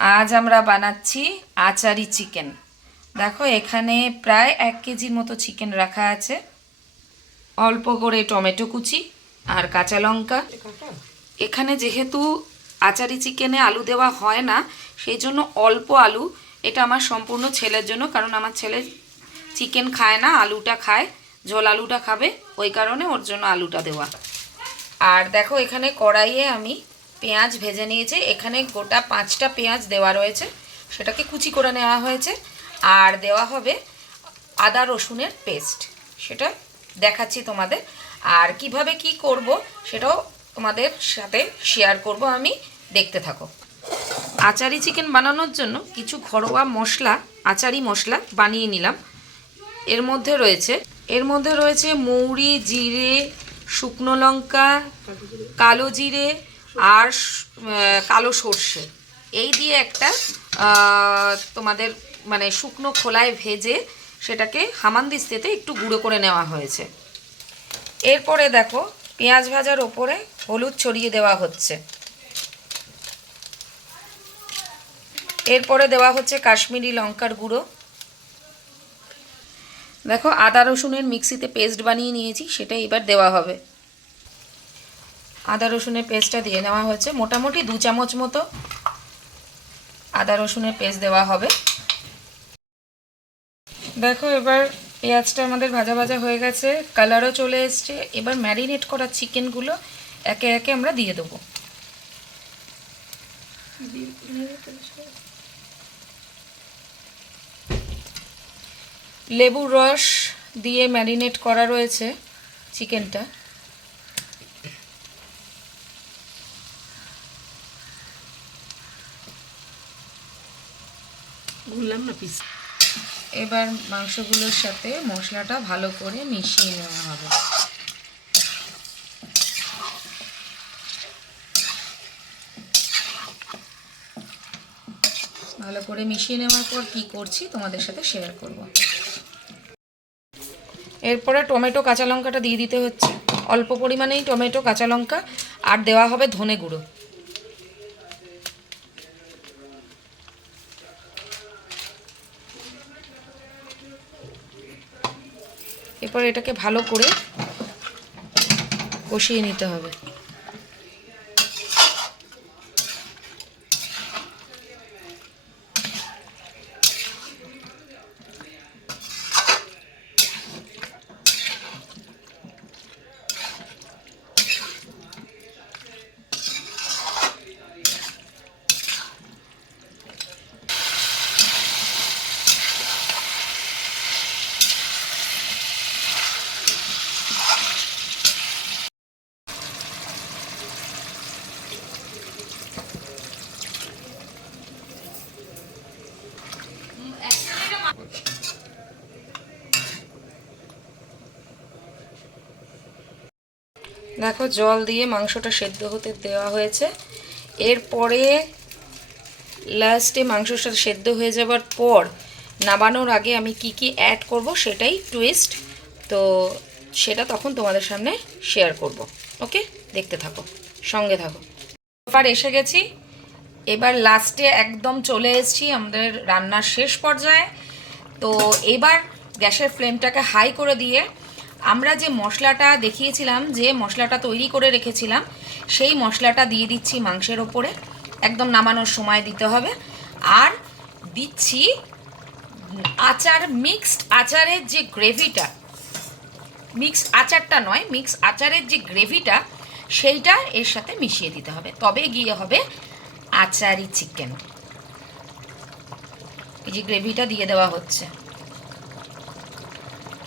আজ আমরা বানাচ্ছি আচারি চিকেন। দেখো, এখানে প্রায় এক কেজির মতো চিকেন রাখা আছে। অল্প করে টমেটো কুচি আর কাঁচা লঙ্কা। এখানে যেহেতু আচারি চিকেনে আলু দেওয়া হয় না, সেই জন্য অল্প আলু। এটা আমার সম্পূর্ণ ছেলের জন্য, কারণ আমার ছেলে চিকেন খায় না, আলুটা খায়, ঝোল আলুটা খাবে, ওই কারণে ওর জন্য আলুটা দেওয়া। আর দেখো, এখানে কড়াইয়ে আমি পেঁয়াজ ভেজে নিয়েছে। এখানে গোটা পাঁচটা পেঁয়াজ দেওয়া রয়েছে। সেটাকে কুচি করে নেওয়া হয়েছে। আর দেওয়া হবে আদা রসুনের পেস্ট। সেটা দেখাচ্ছি তোমাদের। আর কীভাবে কি করব সেটাও তোমাদের সাথে শেয়ার করব আমি। দেখতে থাকো। আচারি চিকেন বানানোর জন্য কিছু ঘরোয়া মশলা, আচারি মশলা বানিয়ে নিলাম। এর মধ্যে রয়েছে, এর মধ্যে রয়েছে মৌরি, জিরে, শুকনো লঙ্কা, কালো জিরে আর কালো সর্ষে। এই দিয়ে একটা তোমাদের মানে শুকনো খোলায় ভেজে সেটাকে হামানদিস্তেতে একটু গুঁড়ো করে নেওয়া হয়েছে। এরপরে দেখো, পেঁয়াজ ভাজার ওপরে হলুদ ছড়িয়ে দেওয়া হচ্ছে। এরপরে দেওয়া হচ্ছে কাশ্মীরি লঙ্কার গুঁড়ো। দেখো, আদা রসুনের মিক্সিতে পেস্ট বানিয়ে নিয়েছি, সেটা এবার দেওয়া হবে। আদা রসুনের পেস্টটা দিয়ে নেওয়া হয়েছে। মোটামুটি দু চামচ মতো আদা রসুনের পেস্ট দেওয়া হবে। দেখো, এবার পেঁয়াজটা আমাদের ভাজা ভাজা হয়ে গেছে। কালারও চলে এসছে। এবার ম্যারিনেট করা চিকেনগুলো একে একে আমরা দিয়ে দেবো। লেবুর রস দিয়ে ম্যারিনেট করা রয়েছে চিকেনটা। ঘুরলাম না পিস? এবার মাংসগুলোর সাথে মশলাটা ভালো করে মিশিয়ে নেওয়া হবে। ভালো করে মিশিয়ে নেওয়ার পর কি করছি তোমাদের সাথে শেয়ার করব। এরপরে টমেটো, কাঁচা লঙ্কাটা দিয়ে দিতে হচ্ছে। অল্প পরিমাণেই টমেটো, কাঁচা লঙ্কা, আর দেওয়া হবে ধনে গুঁড়ো। এরপর এটাকে ভালো করে কষিয়ে নিতে হবে। দেখো, জল দিয়ে মাংসটা সেদ্ধ হতে দেওয়া হয়েছে। এরপরে লাস্টে মাংসটা সেদ্ধ হয়ে যাবার পর নাবানোর আগে আমি কি কি অ্যাড করব সেটাই টুইস্ট তো সেটা তখন তোমাদের সামনে শেয়ার করব। ওকে দেখতে থাকো, সঙ্গে থাকো। এবার এসে গেছি। এবার লাস্টে একদম চলে এসেছি আমাদের রান্নার শেষ পর্যায়ে। তো এবার গ্যাসের ফ্লেমটাকে হাই করে দিয়ে আমরা যে মশলাটা দেখিয়েছিলাম, যে মশলাটা তৈরি করে রেখেছিলাম, সেই মশলাটা দিয়ে দিচ্ছি মাংসের ওপরে। একদম নামানোর সময় দিতে হবে। আর দিচ্ছি আচার, মিক্সড আচারের যে গ্রেভিটা মিক্স আচারটা নয় মিক্স আচারের যে গ্রেভিটা, সেইটা এর সাথে মিশিয়ে দিতে হবে। তবে গিয়ে হবে আচারি চিকেন। এই যে গ্রেভিটা দিয়ে দেওয়া হচ্ছে।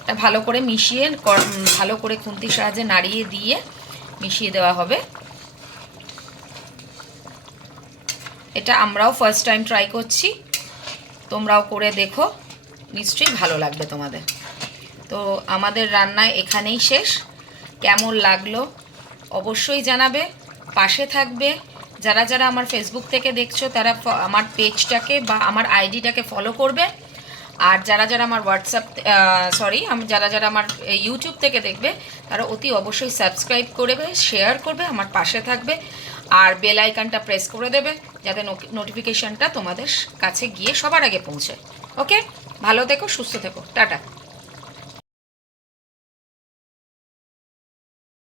এটা ভালো করে মিশিয়ে ভালো করে খুন্তির সাহায্যে নাড়িয়ে দিয়ে মিশিয়ে দেওয়া হবে। এটা আমরাও ফার্স্ট টাইম ট্রাই করছি। তোমরাও করে দেখো। নিশ্চয়ই ভালো লাগবে তোমাদের। তো আমাদের রান্না এখানেই শেষ। কেমন লাগল অবশ্যই জানাবে। পাশে থাকবে। যারা যারা আমার ফেসবুক থেকে দেখছ, তারা আমার পেজটাকে বা আমার আইডিটাকে ফলো করবে। আর যারা যারা আমার হোয়াটসঅ্যাপ সরি যারা যারা আমার ইউটিউব থেকে দেখবে, তারা অতি অবশ্যই সাবস্ক্রাইব করবে শেয়ার করবে, আমার পাশে থাকবে, আর বেল আইকনটা প্রেস করে দেবে, যাতে নোটিফিকেশনটা তোমাদের কাছে গিয়ে সবার আগে পৌঁছে ওকে ভালো থেকো, সুস্থ থেকো। টাটা।